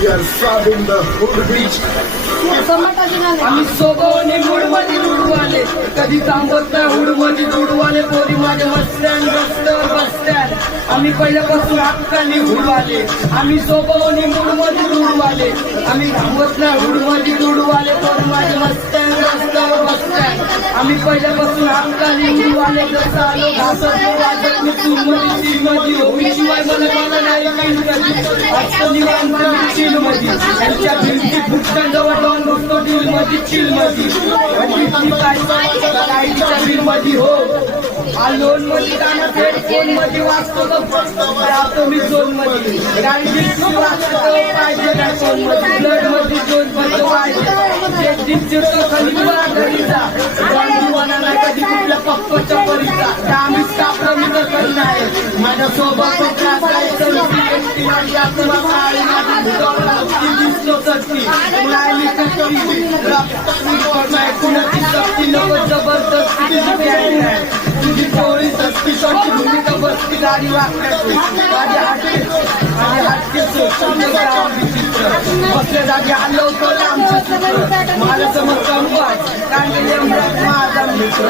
we are serving the food beach. आम्ही सोबवणे हुडमध्ये उडवाले, कधी थांबत नाही हुडमध्ये उडवाले. पोरी माझे मस्त्यान रस्त्यावर बसत्यान, आम्ही पहिल्यापासून हक्काने हुडवाले. आम्ही सोबवणे हुडमध्ये उडवाले, आम्ही थांबत नाही हुडमध्ये उडवाले. पोरी माझे मस्त्यान रस्त्यावर बसत्यान, आम्ही पहिल्यापासून हक्काने उडवाले. जसं आलो घासत वाजत मी चूलमध्ये चिलमध्ये होई, शिवाय मला नाही काही कधी असं निवांत चिलमध्ये. त्यांच्या भिंती फुटण्याजवळ जाऊन बसतो डीलमध्ये चिलमध्ये. लाईटीच्या बिलमध्ये हो हा लोन मध्ये जाणार हेडफोन मध्ये वाचतो राहतो मी झोन मध्ये. लाईट वाचतो पाहिजे नाही फोन मध्ये, ब्लड मध्ये झोन मध्ये पाहिजे. खाली घरीचा गांधीवाना नाही कधी कुठल्या पप्पाच्या परीचा. आम्ही कापलं मी तर नाही माझ्या सोबत कुणाची शक्ती नको जबरदस्ती तुझी टोळी सस्ती शॉर्टची भूमिका बसती गाडी वाकण्याची. माझे हातके विचित्र बसल्या जागी आलं होतं आमचं चित्र. मला समज माझा मित्र